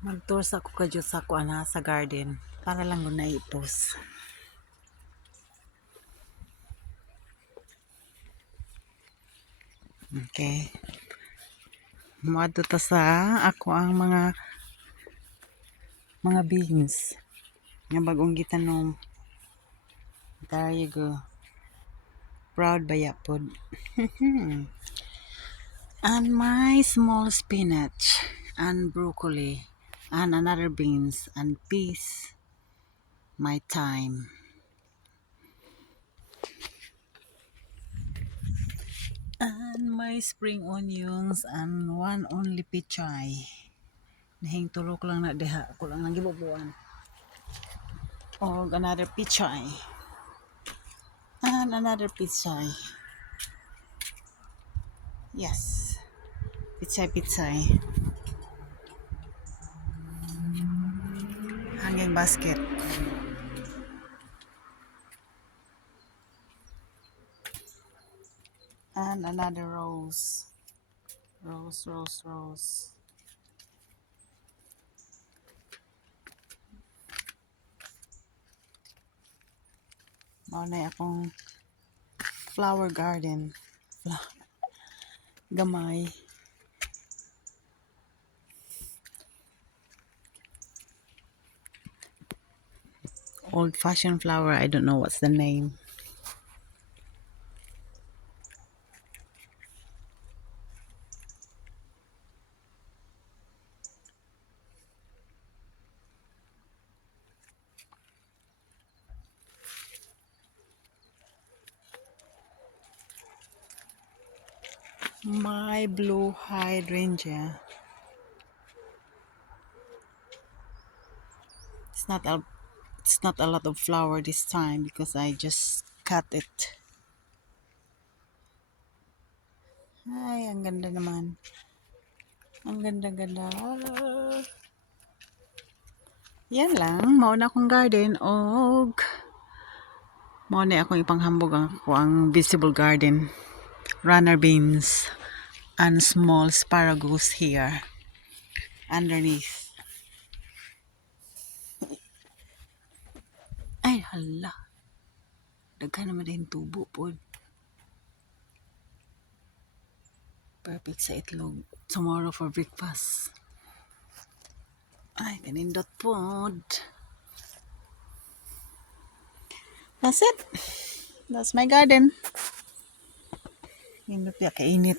Mag-tour sa ako kadyo sa kuan ha, sa garden para lang gud na-post. Okay. Moadto ta sa ako ang mga beans nga bagong gitanom. There you go. Proud ba yapod? And my small spinach and broccoli and another beans and peas. My time. And my spring onions and one only pichay. Nahing tulok lang na deha. Ako lang nang gibubuan. O another pichay. And another pichay. Yes. Pichay. Hanging basket. And another rose. Rose. Mao na akong flower garden. Gamay. Old-fashioned flower. I don't know what's the name. My blue hydrangea. It's not a lot of flower this time because I just cut it. Ay, ang ganda naman. Ang ganda-ganda. Yan lang, mao na akong garden og mao na akong ipanghambog ang vegetable garden. Runner beans and small asparagus here underneath. Ay, hala. Daghan naman din tubo po. Perfect sa itlog. Tomorrow for breakfast. Ay, kanindot po. That's it. That's my garden. Nindot ya, kainit.